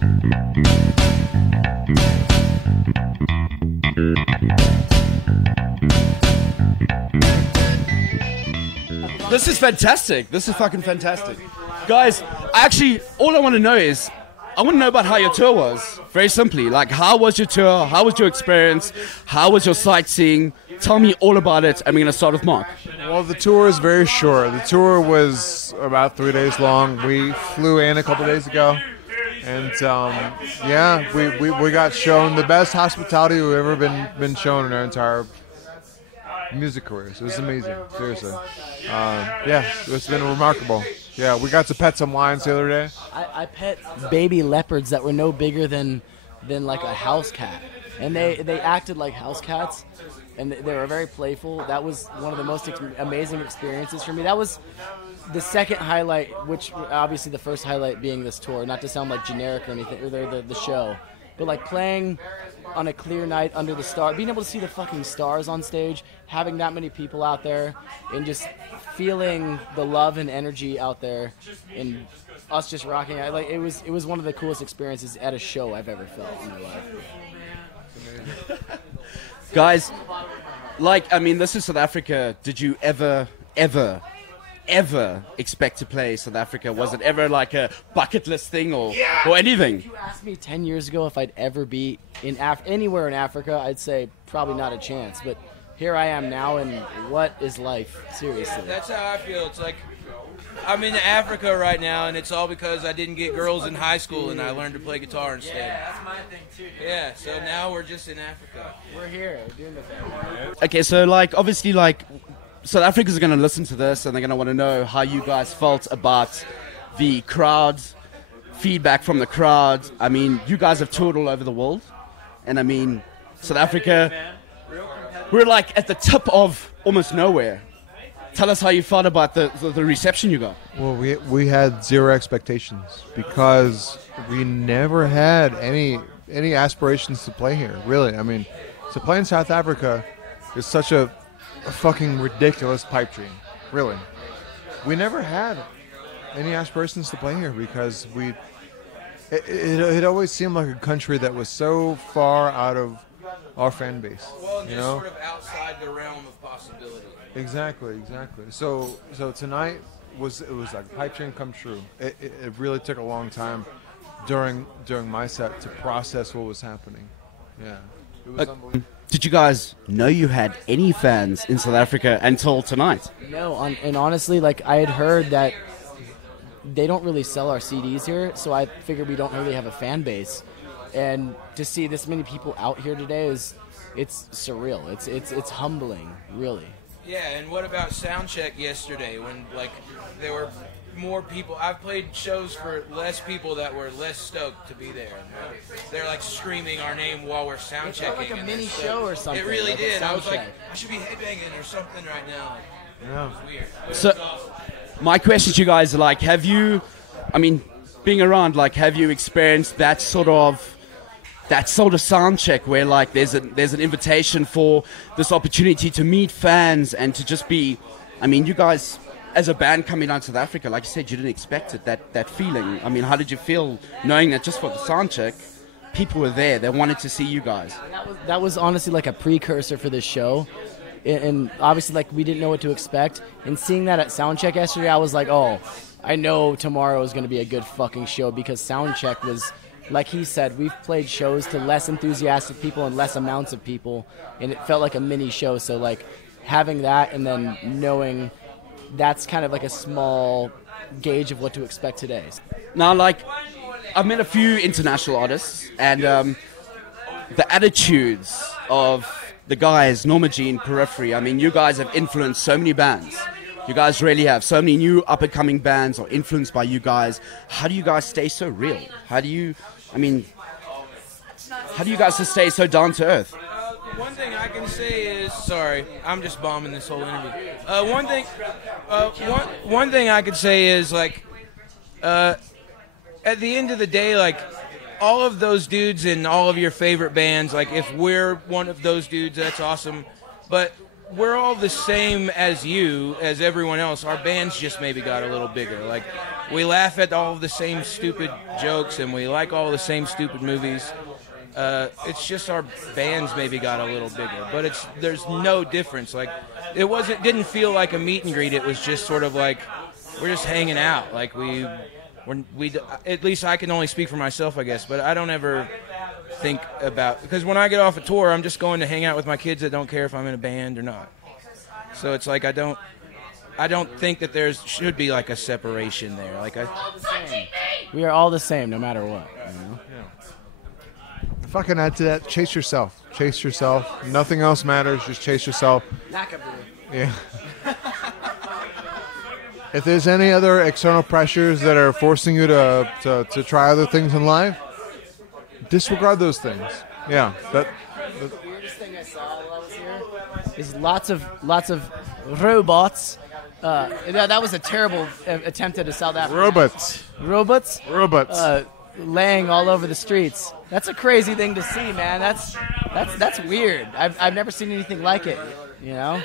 This is fantastic. This is fucking fantastic. Guys, actually, all I want to know is, I want to know about how your tour was. Very simply. Like, how was your tour? How was your experience? How was your sightseeing? Tell me all about it. I'm going to start with Mark. Well, the tour is very short. The tour was about 3 days long. We flew in a couple days ago. And, yeah, we got shown the best hospitality we've ever been shown in our entire music careers. It was amazing, seriously. Yeah, it's been remarkable. Yeah, we got to pet some lions the other day. I pet baby leopards that were no bigger than like a house cat, and they acted like house cats, and they were very playful. That was one of the most amazing experiences for me. That was the second highlight, which obviously the first highlight being this tour. Not to sound like generic or anything, or the show, but like playing on a clear night under the stars, being able to see the fucking stars on stage, having that many people out there, and just feeling the love and energy out there, and us just rocking out. Like it was one of the coolest experiences at a show I've ever felt in my life. Guys, like, I mean, this is South Africa. Did you ever expect to play South Africa? Was it ever like a bucket list thing or anything? If you asked me 10 years ago if I'd ever be in anywhere in Africa, I'd say probably not a chance. But here I am now, and what is life? Seriously. That's how I feel. It's like I'm in Africa right now, and it's all because I didn't get girls in high school, and I learned to play guitar instead. Yeah, that's my thing too. Dude. Yeah, so now we're just in Africa. We're here, we're doing the thing. Okay, so like obviously like South Africans are going to listen to this, and they're going to want to know how you guys felt about the crowd, feedback from the crowd. I mean, you guys have toured all over the world, and I mean, South Africa, we're like at the tip of almost nowhere. Tell us how you felt about the reception you got. Well, we had zero expectations because we never had any aspirations to play here, really. I mean, to play in South Africa is such a fucking ridiculous pipe dream, really. We never had any aspirations to play here because it always seemed like a country that was so far out of our fan base. Well, just sort of outside the realm of possibility. Exactly. So tonight was like a pipe dream come true. It really took a long time during my set to process what was happening. Yeah, it was unbelievable. Did you guys know you had any fans in South Africa until tonight? No, and honestly, like I had heard that they don't really sell our CDs here, so I figured we don't really have a fan base. And to see this many people out here today it's surreal. It's humbling, really. Yeah, and what about soundcheck yesterday when like there were more people? I've played shows for less people that were less stoked to be there. They're like screaming our name while we're sound It checking. felt like a mini show or something. It really like did. I was like, check. I should be headbanging or something right now. Yeah. It was weird. So, my question to you guys, like, have you, I mean, being around, like, have you experienced that sort of sound check where, like, there's an invitation for this opportunity to meet fans and to just be, I mean, you guys, as a band coming out to South Africa, like you said, you didn't expect it, that feeling. I mean, how did you feel knowing that just for the sound check, people were there, they wanted to see you guys? That was honestly like a precursor for this show. And obviously, like, we didn't know what to expect. And seeing that at Soundcheck yesterday, I was like, oh, I know tomorrow is going to be a good fucking show, because Soundcheck was, like he said, we've played shows to less enthusiastic people and less amounts of people, and it felt like a mini show. So, like, having that and then knowing that's kind of like a small gauge of what to expect today. Now, like, I've met a few international artists, and the attitudes of the guys, Norma Jean, Periphery, I mean, you guys have influenced so many bands. You guys really have. So many new up-and-coming bands are influenced by you guys. How do you guys stay so real? How do you guys just stay so down to earth? One thing I can say is, sorry, I'm just bombing this whole interview. One thing I could say is, like, at the end of the day, like, all of those dudes in all of your favorite bands, like, if we're one of those dudes, that's awesome. But we're all the same as you, as everyone else. Our bands just maybe got a little bigger. Like, we laugh at all of the same stupid jokes, and we like all the same stupid movies. It's just our bands maybe got a little bigger, but there's no difference. Like, didn't feel like a meet and greet. It was just sort of like we're just hanging out. Like we at least I can only speak for myself, I guess, but I don't ever think about, because when I get off a tour, I'm just going to hang out with my kids that don't care if I'm in a band or not. So it's like I don't think that should be like a separation there. Like we are all the same no matter what. You know? If I can add to that, chase yourself. Chase yourself. Nothing else matters. Just chase yourself. Yeah. If there's any other external pressures that are forcing you to try other things in life, disregard those things. Yeah. The weirdest thing I saw while I was here is lots of robots. That was a terrible attempt to sell that. Robots. Robots? Robots. Laying all over the streets. That's a crazy thing to see, man. That's weird. I've never seen anything like it. You know,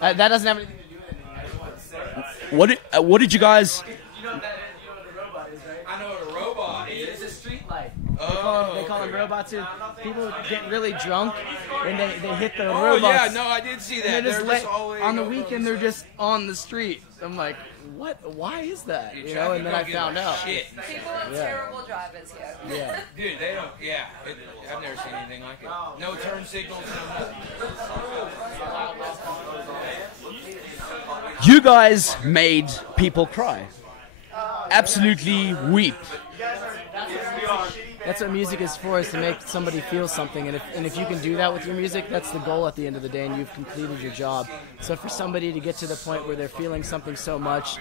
that doesn't have anything to do with anything. What did you guys? I know what a robot is. It's a street light. Oh, they call them robots. People get really drunk and they hit the oh robots. yeah, no, I did see that. And they're just always on the weekend. They're just on the street. I'm like, what? Why is that? You know, and then I found out. Shit. People with terrible drivers here. Yeah. Dude, they don't. Yeah, I've never seen anything like it. No turn signals, no nothing. You guys made people cry. Absolutely weep. That's what music is for, is to make somebody feel something. And if you can do that with your music, that's the goal at the end of the day, and you've completed your job. So for somebody to get to the point where they're feeling something so much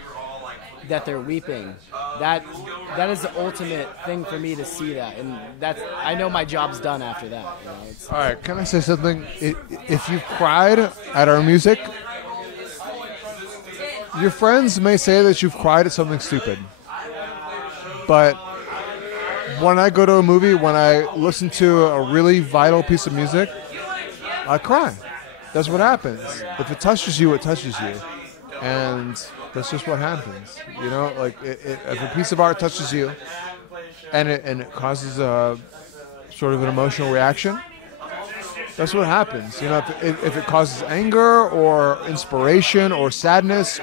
that they're weeping, that is the ultimate thing for me to see that. And I know my job's done after that. You know, all right, can I say something? If you've cried at our music, your friends may say that you've cried at something stupid. But when I go to a movie, when I listen to a really vital piece of music, I cry. That's what happens. If it touches you, it touches you. And that's just what happens. You know, like if a piece of art touches you and it causes a sort of an emotional reaction, that's what happens. You know, if it causes anger or inspiration or sadness,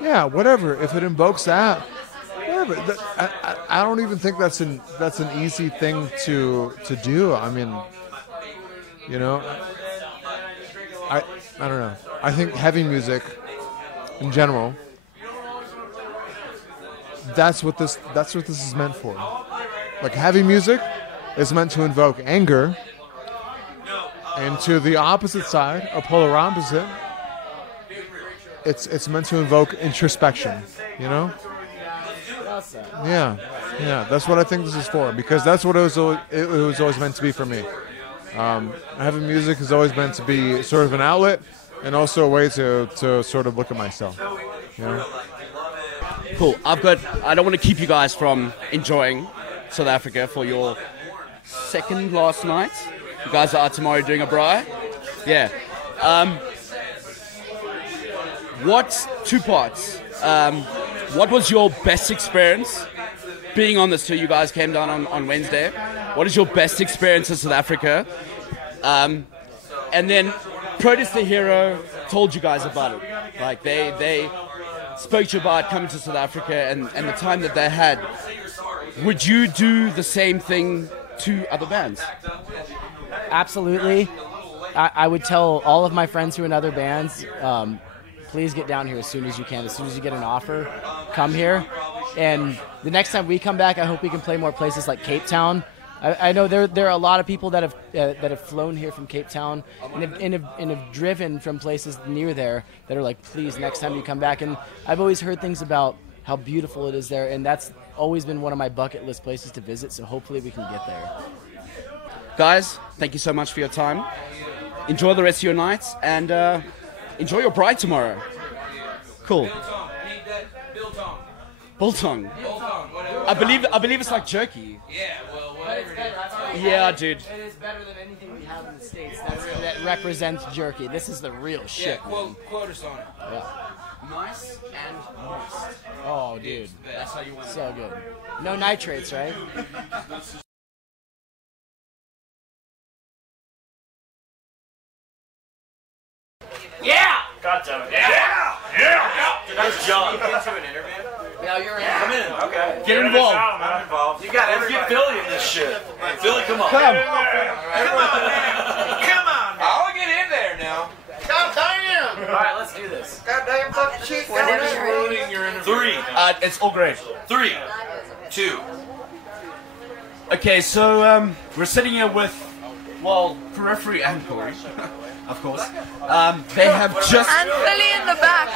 yeah, whatever. If it invokes that, whatever. I don't even think that's an easy thing to do. I mean, you know, I don't know. I think heavy music, in general, that's what this is meant for. Like, heavy music is meant to invoke anger. And to the opposite side, a polar opposite, it's meant to invoke introspection, you know? Yeah, that's what I think this is for, because that's what it was always meant to be for me. Heavy music has always meant to be sort of an outlet and also a way to sort of look at myself, you know? Cool. I don't want to keep you guys from enjoying South Africa for your second last night. You guys are tomorrow doing a braai? Yeah. Two parts. What was your best experience being on this tour? You guys came down on Wednesday. What is your best experience in South Africa? And then Protest the Hero told you guys about it. Like, they spoke to you about coming to South Africa and the time that they had. Would you do the same thing to other bands? Absolutely. I would tell all of my friends who are in other bands, please get down here as soon as you can. As soon as you get an offer, come here. And the next time we come back, I hope we can play more places like Cape Town. I know there are a lot of people that have flown here from Cape Town and have driven from places near there that are like, please, next time you come back. And I've always heard things about how beautiful it is there, and that's always been one of my bucket list places to visit, so hopefully we can get there. Guys, thank you so much for your time. Enjoy the rest of your nights, and enjoy your bride tomorrow. Cool. Biltong. I believe it's like jerky. Yeah, well, whatever it is. Yeah, dude. It is better than anything we have in the States. that represents jerky. This is the real Yeah, shit. quote us on it. Nice and moist. Oh, dude, That's how you want it. so good. No nitrates, right? Yeah! God damn it. Yeah! Yeah! That's John. Now you're in. Come in. Okay. Get involved. I'm involved. You got to get Billy in this shit. Billy, come on. Come on! I'll get in there now. All right, let's do this. Whenever you're ready. 3, It's all great. 3, 2. Okay, so we're sitting here with, well, Periphery and Corey, of course. They have just... And Philly in the back.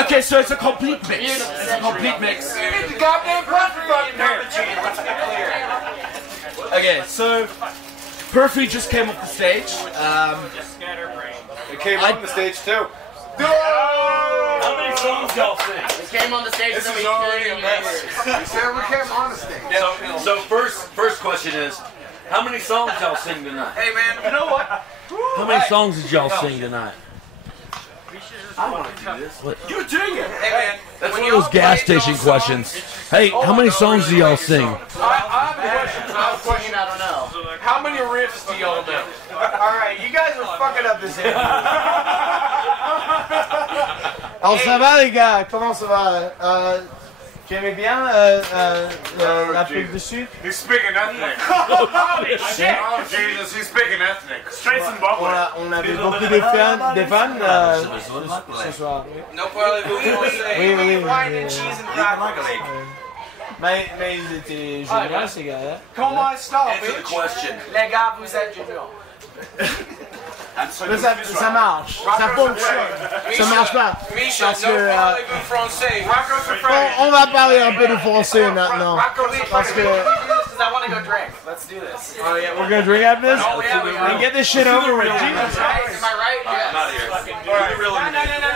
Okay, so it's a complete mix. It's a complete mix. It's a goddamn Okay, so Periphery just came off the stage. It came on the stage too. How many songs y'all sing? We came on the stage. This is already a mess. So first question is, how many songs y'all sing tonight? Hey man, you know what? How many songs did y'all sing tonight? I want to do this. You take it. Hey man, That's one of those gas station questions. Hey, how many songs do y'all sing? I have a question. I have a question. I don't know. How many riffs do y'all know? Alright, you guys are fucking up this interview. Alors ça va les gars, comment ça va? J'aimais bien l'Afrique du Sud. He's speaking ethnic. Holy shit! Oh Jesus, he's speaking ethnic. Straight Zimbabwe. On avait beaucoup de fans ce soir. No parlez-vous français. Oui. Wine and cheese and crackers. Mais ils étaient géniaux ces gars. Comment stop, Answer the question. Les gars, vous êtes géniaux. Mais ça marche, ça fonctionne. Ça marche pas. Misha, Parce no que parlez-vous français. on va parler un peu de français maintenant. Parce que Because I want to go drink. Let's do this. oh yeah, we're gonna drink after this Oh, yeah, we are. and get this shit over with. Jesus. Am I right? Yes. Not here. No.